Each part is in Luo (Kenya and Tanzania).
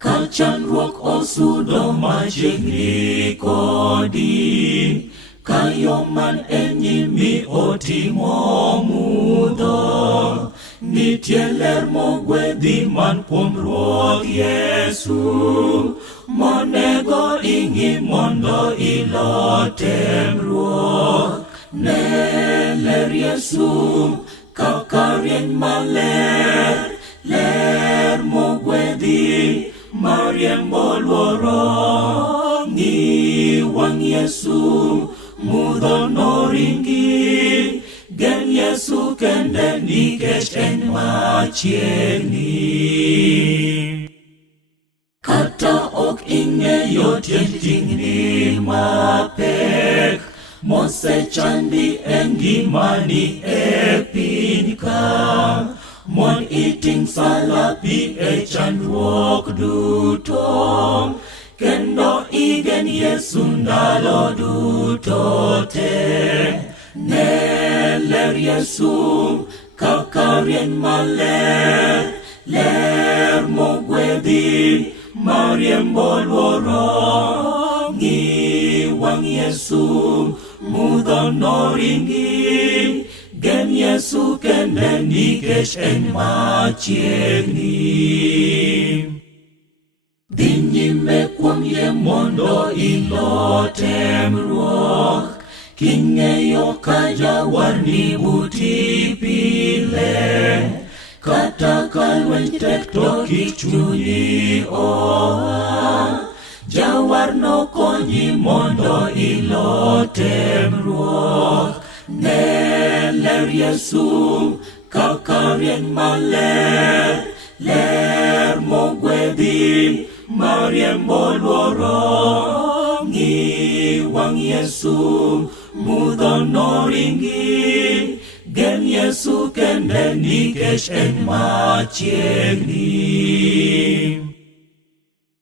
Ka chandruok osudo machiegni kodi, ka yo man e nyimi otimo mudho, nitie ler mogwedhi man kuom Ruoth Yesu, monego ing'i mondo ilo temruok. Ne ler Yesu kaka rieny maler, ler mogwedhi mariembo luoro. Ng'i wang' Yesu, mudho noringi, gen Yesu kende nikech en machiegni. Kata ok ing'eyo tiend tingni mapek mosechandi e ngimani e piny ka, mon iting' salapi e chandruok duto, kendo igen Yesu ndalo duto te. Ne ler Yesu kaka rieny maler, ler mogwedhi mariembo luoro. Ng'i wang' Yesu, mudho noringi, gen Yesu kende nikech en machiegni. Dhi nyime kuom yie mondo ilo temruok, king'eyo ka jawarni buti pile. Kata ka lweny tek to kik chunyi oa, jawarno konyi mondo ilo temruok. Ne ler Yesu kaka rieny maler, ler mogwedhi mariembo luoro. Ng'i wang' Yesu, mudho noringi, gen Yesu kende nikech en machiegni.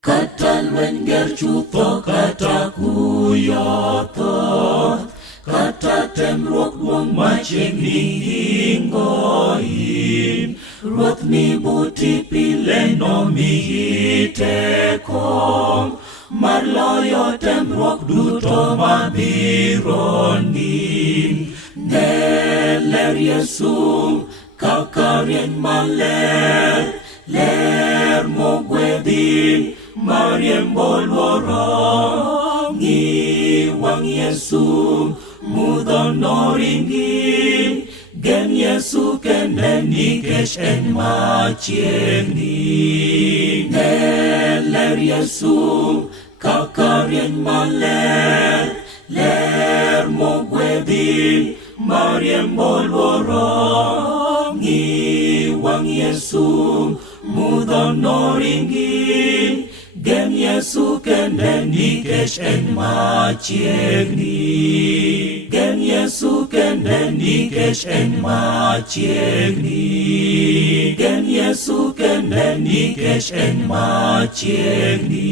Kata lweny ger chutho kata kuyo thoth, kata temruok duong' machiegni hingo in, Ruoth ni buti pile nomiyi teko mar loyo temruok duto mabiro ni. Ne ler Yesu kaka rieny maler, ler mogwedhi mariembo luoro. Ng'i wang' Yesu, mudho noringi, gen Yesu kende nikech en machiegni. Ne ler Yesu kaka rieny maler, ler mogwedhi mariembo luoro. Ng'i wang' Yesu, mudho noringi, gen Yesu kende nikech en machiegni. Gen Yesu kende nikech en machiegni. Gen Yesu kende nikech en machiegni.